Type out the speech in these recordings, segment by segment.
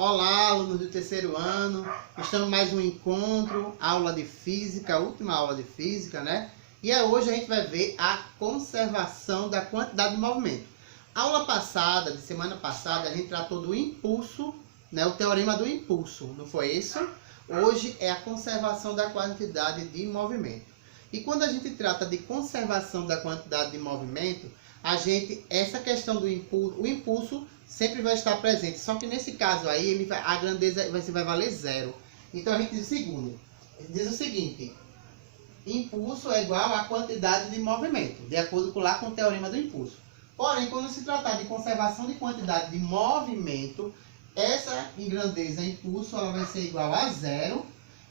Olá, alunos do terceiro ano. Estamos em mais um encontro, aula de física, última aula de física, né? E hoje a gente vai ver a conservação da quantidade de movimento. A aula passada, de semana passada, a gente tratou do impulso, né? O teorema do impulso, não foi isso? Hoje é a conservação da quantidade de movimento. E quando a gente trata de conservação da quantidade de movimento, essa questão do impulso, o impulso sempre vai estar presente. Só que nesse caso aí, a grandeza vai valer zero. Então a gente diz o seguinte: impulso é igual à quantidade de movimento, de acordo com o teorema do impulso. Porém, quando se tratar de conservação de quantidade de movimento, essa em grandeza impulso ela vai ser igual a zero.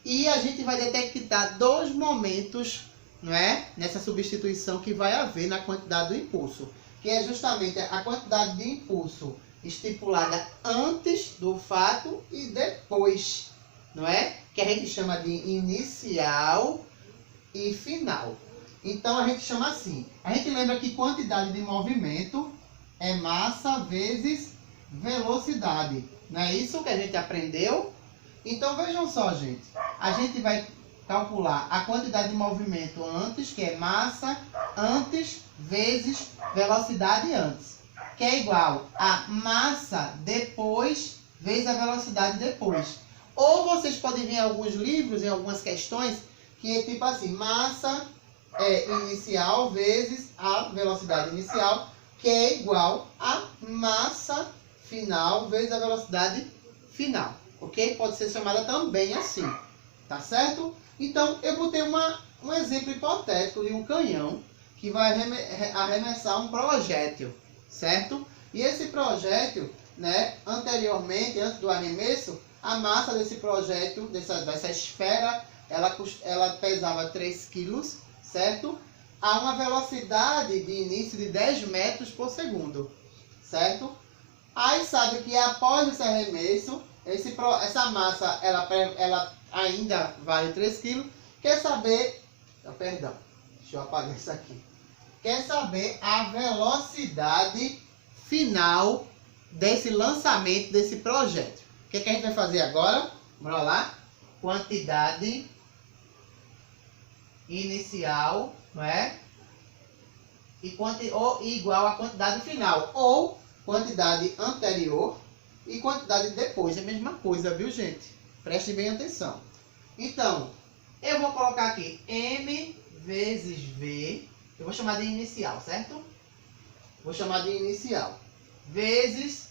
E a gente vai detectar dois momentos, não é? Nessa substituição que vai haver na quantidade do impulso, que é justamente a quantidade de impulso estipulada antes do fato e depois, não é? Que a gente chama de inicial e final. Então a gente chama assim. A gente lembra que quantidade de movimento é massa vezes velocidade. Não é isso que a gente aprendeu? Então vejam só, gente. A gente vai calcular a quantidade de movimento antes, que é massa antes vezes velocidade antes, que é igual a massa depois vezes a velocidade depois. Ou vocês podem ver em alguns livros, em algumas questões, que é tipo assim: massa inicial vezes a velocidade inicial, que é igual a massa final vezes a velocidade final. Ok? Pode ser chamada também assim. Tá certo? Então, eu botei um exemplo hipotético de um canhão que vai arremessar um projétil. Certo? E esse projétil, né, anteriormente, antes do arremesso, a massa desse projétil, dessa esfera, ela pesava 3 kg, certo? A uma velocidade de início de 10 metros por segundo, certo? Aí sabe que após esse arremesso, essa massa ela ainda vale 3 kg. Quer saber... Perdão, deixa eu apagar isso aqui. Quer saber a velocidade final desse lançamento desse projétil. O que a gente vai fazer agora? Bora lá. Quantidade inicial, não é? Ou igual à quantidade final. Ou quantidade anterior e quantidade depois. É a mesma coisa, viu, gente? Preste bem atenção. Então, eu vou colocar aqui M vezes V. Eu vou chamar de inicial, certo? Vou chamar de inicial. Vezes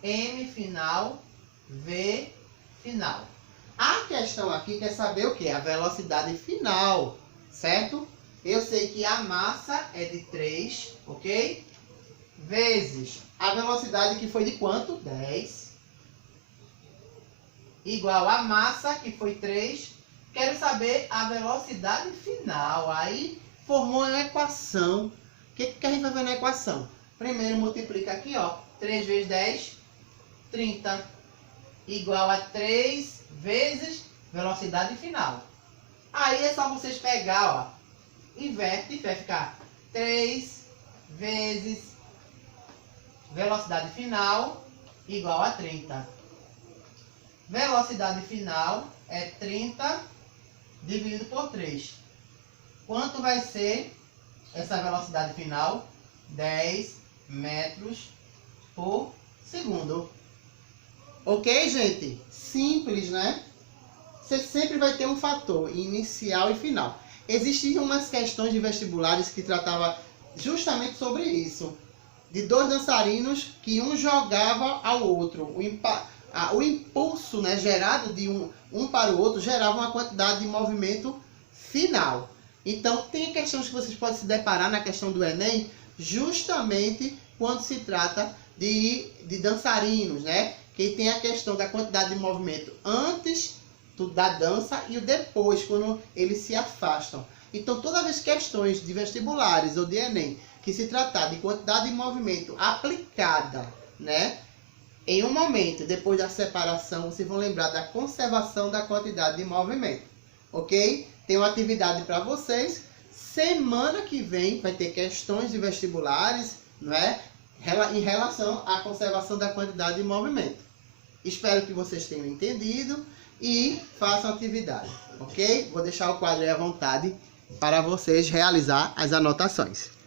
M final, V final. A questão aqui quer saber o que? A velocidade final, certo? Eu sei que a massa é de 3, ok? Vezes a velocidade, que foi de quanto? 10. Igual a massa, que foi 3. Quero saber a velocidade final. Aí formou uma equação. O que a gente vai ver na equação? Primeiro multiplica aqui, ó. 3 vezes 10, 30. Igual a 3 vezes velocidade final. Aí é só vocês pegar, ó. Inverte e vai ficar 3 vezes velocidade final igual a 30. Velocidade final é 30 dividido por 3. Quanto vai ser essa velocidade final? 10 metros por segundo. Ok, gente? Simples, né? Você sempre vai ter um fator inicial e final. Existiam umas questões de vestibulares que tratavam justamente sobre isso. De dois dançarinos que um jogava ao outro. O impulso, né, gerado de um para o outro gerava uma quantidade de movimento final. Então, tem questões que vocês podem se deparar na questão do Enem, justamente quando se trata de dançarinos, né? Que tem a questão da quantidade de movimento antes da dança e o depois, quando eles se afastam. Então, toda vez questões de vestibulares ou de Enem que se tratar de quantidade de movimento aplicada, né, em um momento depois da separação, vocês vão lembrar da conservação da quantidade de movimento. Ok? Tem uma atividade para vocês. Semana que vem vai ter questões de vestibulares, não é? Em relação à conservação da quantidade de movimento. Espero que vocês tenham entendido e façam atividade, ok? Vou deixar o quadro aí à vontade para vocês realizar as anotações.